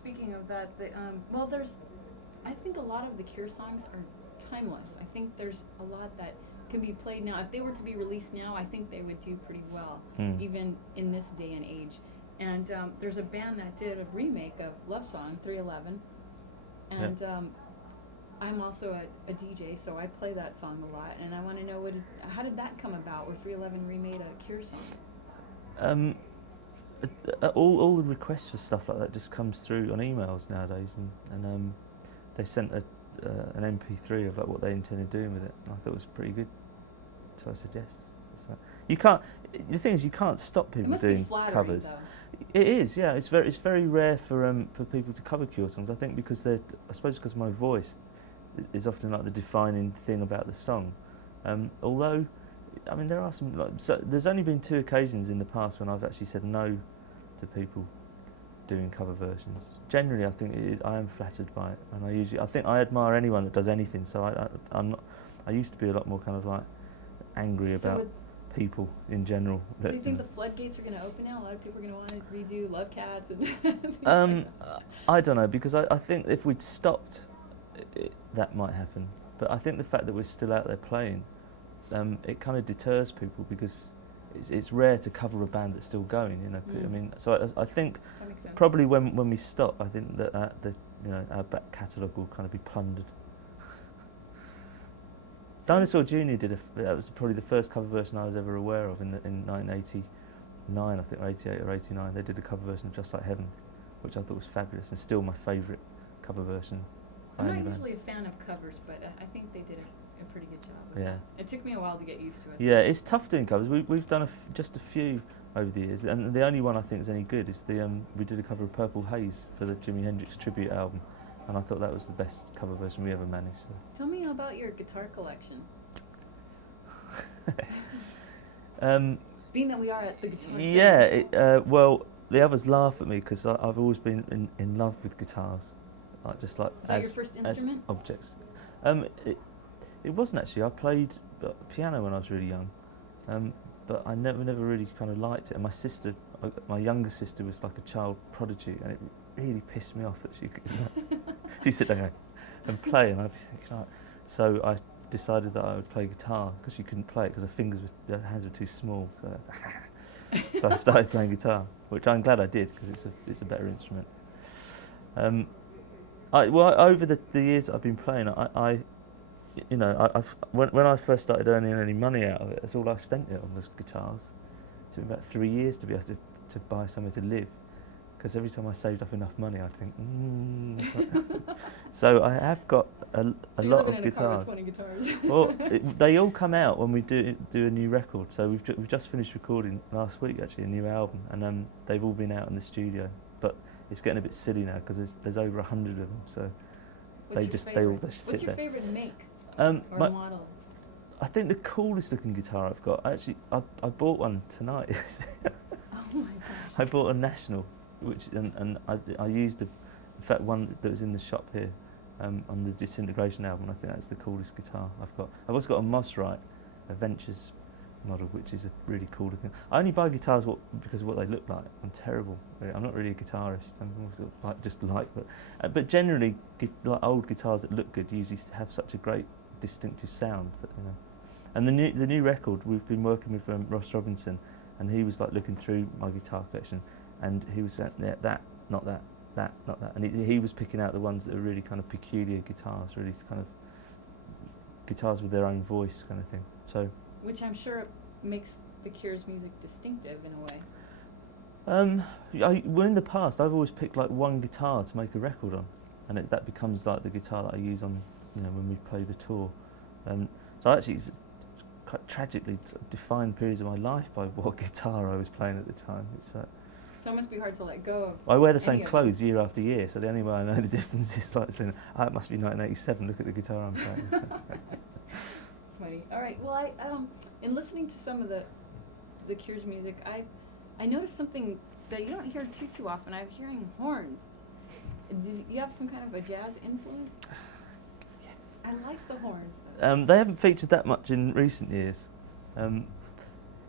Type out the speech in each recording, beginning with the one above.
speaking of that, I think a lot of the Cure songs are timeless. I think there's a lot that can be played now. If they were to be released now, I think they would do pretty well, even in this day and age. And there's a band that did a remake of Love Song 311, and I'm also a DJ, so I play that song a lot. And I want to know how did that come about, where 311 remade a Cure song? All the requests for stuff like that just comes through on emails nowadays, and they sent an MP3 of like what they intended doing with it, and I thought it was pretty good, so I said yes. So you can't. The thing is, you can't stop people doing covers. Though. It is, yeah. It's very rare for people to cover Cure songs. I think because because my voice is often like the defining thing about the song. Although, I mean, there are some. There's only been 2 occasions in the past when I've actually said no to people doing cover versions. Generally, I think I am flattered by it, and I think I admire anyone that does anything. So I'm not. I used to be a lot more kind of like angry about people in general. So you think the floodgates are going to open now? A lot of people are going to want to redo Love Cats and. I don't know, because I think if we'd stopped, that might happen. But I think the fact that we're still out there playing, it kind of deters people, because it's rare to cover a band that's still going. You know, I mean, so I think probably when we stop, I think that our back catalogue will kind of be plundered. Dinosaur Jr. that was probably the first cover version I was ever aware of in 1989, I think, or 88 or 89. They did a cover version of Just Like Heaven, which I thought was fabulous and still my favourite cover version. I'm not usually a fan of covers, but I think they did a pretty good job of that. It took me a while to get used to it. Yeah, it's tough doing covers. We've done just a few over the years, and the only one I think is any good is we did a cover of Purple Haze for the Jimi Hendrix tribute album, and I thought that was the best cover version we ever managed. So. Tell me about your guitar collection. Being that we are at the guitar center. Well, the others laugh at me because I've always been in love with guitars, Is that your first instrument? As objects. It wasn't actually. I played piano when I was really young, but I never really kind of liked it. And my younger sister was like a child prodigy, and it really pissed me off that she'd sit there and play, and I'd be thinking, so I decided that I would play guitar because she couldn't play it because her hands were too small. So I started playing guitar, which I'm glad I did because it's a better instrument. Over the years that I've been playing, when I first started earning any money out of it, that's all I spent it on was guitars. It took me about 3 years to be able to buy somewhere to live, because every time I saved up enough money, I'd think, So I have got a lot of guitars. So you're living in a car with 20 guitars. Well, they all come out when we do a new record. So we've just finished recording last week, actually, a new album, and they've all been out in the studio. But it's getting a bit silly now because there's over 100 of them. So they just sit there. What's your favorite make or model? I think the coolest looking guitar I've got, actually, I bought one tonight. Oh my gosh! I bought a National, and I used in fact one that was in the shop here on the Disintegration album. I think that's the coolest guitar I've got. I've also got a Mosrite, a Ventures model, which is a really cool looking. I only buy guitars because of what they look like. I'm terrible. I'm not really a guitarist. I'm more sort of but generally, like old guitars that look good usually have such a great distinctive sound that, you know. And the new record, we've been working with Ross Robinson, and he was like looking through my guitar collection, and he was saying, yeah, that, not that, not that, and he was picking out the ones that are really kind of peculiar guitars, really kind of guitars with their own voice kind of thing. So, which I'm sure makes the Cure's music distinctive in a way. Well, in the past, I've always picked like one guitar to make a record on, and that becomes like the guitar that I use on, you know, when we play the tour. So actually, it's quite tragically defined periods of my life by what guitar I was playing at the time. So it must be hard to let go of. I wear the same clothes year after year, so the only way I know the difference is like saying, it must be 1987, look at the guitar I'm playing. It's funny. All right, well, in listening to some of the Cure's music, I noticed something that you don't hear too often. I'm hearing horns. Do you have some kind of a jazz influence? I like the horns. They haven't featured that much in recent years.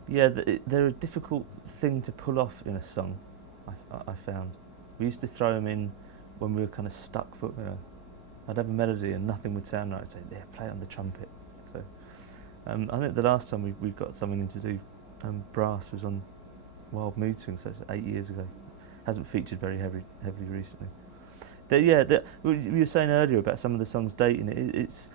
They're a difficult thing to pull off in a song, I found. We used to throw them in when we were kind of stuck for, I'd have a melody and nothing would sound right. I'd say, yeah, play it on the trumpet. So I think the last time we got someone in to do brass was on Wild Mood Swing, so it's 8 years ago. Hasn't featured very heavily recently. You were saying earlier about some of the songs dating. It's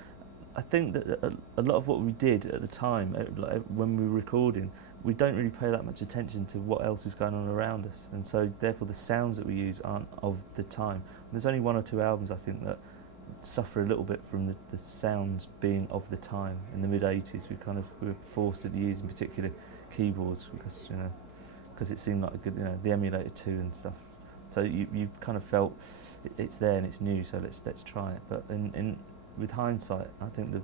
I think that a lot of what we did at the time, like when we were recording, we don't really pay that much attention to what else is going on around us, and so therefore the sounds that we use aren't of the time. There's only 1 or 2 albums I think that suffer a little bit from the sounds being of the time. In the mid-80s, we were forced to use in particular keyboards because it seemed like a good, the emulator 2 and stuff. So you kind of felt it's there and it's new, so let's try it. But with hindsight, I think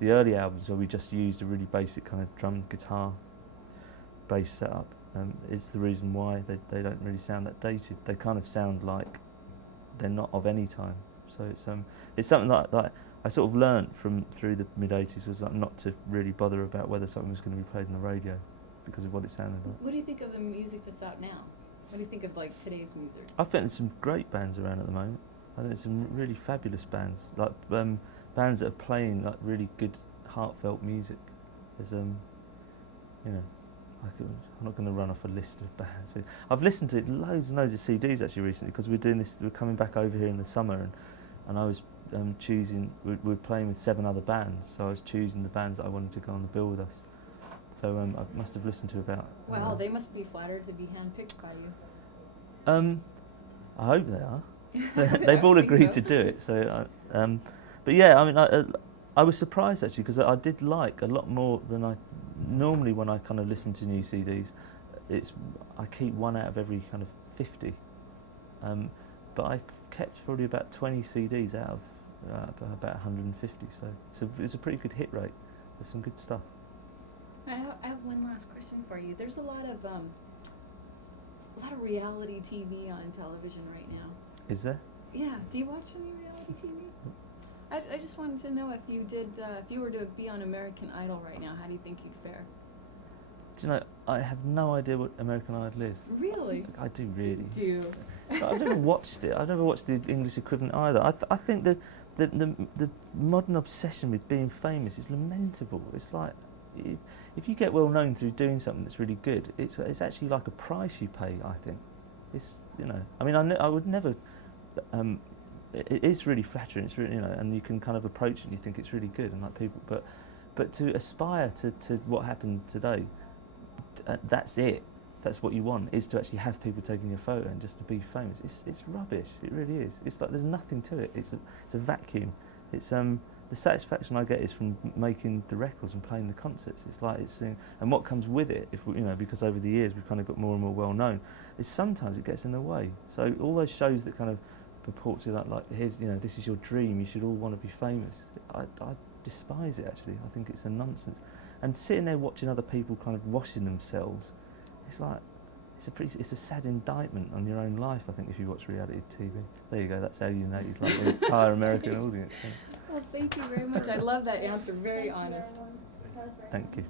the early albums where we just used a really basic kind of drum, guitar, bass setup is the reason why they don't really sound that dated. They kind of sound like they're not of any time. So it's something that I sort of learnt through the mid-80s, was not to really bother about whether something was going to be played on the radio because of what it sounded like. What do you think of the music that's out now? What do you think of like today's music? I think there's some great bands around at the moment. I think there's some really fabulous bands, like bands that are playing like really good, heartfelt music. There's I'm not going to run off a list of bands. I've listened to loads and loads of CDs actually recently because we're coming back over here in the summer, and I was choosing. We're playing with 7 other bands, so I was choosing the bands that I wanted to go on the bill with us. So I must have listened to about. Wow, they must be flattered to be handpicked by you. I hope they are. They've all agreed to do it. So, but yeah, I mean, I was surprised actually because I did like a lot more than I normally when I kind of listen to new CDs. I keep 1 out of every kind of 50, but I kept probably about 20 CDs out of about 150. So it's a pretty good hit rate. There's some good stuff. I have one last question for you. There's a lot of reality TV on television right now. Is there? Yeah. Do you watch any reality TV? I just wanted to know if you were to be on American Idol right now, how do you think you'd fare? Do you know, I have no idea what American Idol is. Really? I do really. You do. I've never watched it. I've never watched the English equivalent either. I think that the modern obsession with being famous is lamentable. It's like if you get well known through doing something that's really good, it's actually like a price you pay. I think it's I mean I would never. It is really flattering. It's really and you can kind of approach it and you think it's really good and like people, but to aspire to what happened today, that's it. That's what you want, is to actually have people taking your photo and just to be famous. It's rubbish. It really is. It's like there's nothing to it. It's a vacuum. It's the satisfaction I get is from making the records and playing the concerts. It's like and what comes with it, if because over the years we've kind of got more and more well known, is sometimes it gets in the way. So all those shows that kind of purport to like here's this is your dream, you should all want to be famous. I despise it actually. I think it's a nonsense. And sitting there watching other people kind of washing themselves, it's like it's a sad indictment on your own life. I think if you watch reality TV, there you go. That's how you know you'd like the entire American audience. Well, thank you very much. I love that answer. Very honest. Thank you.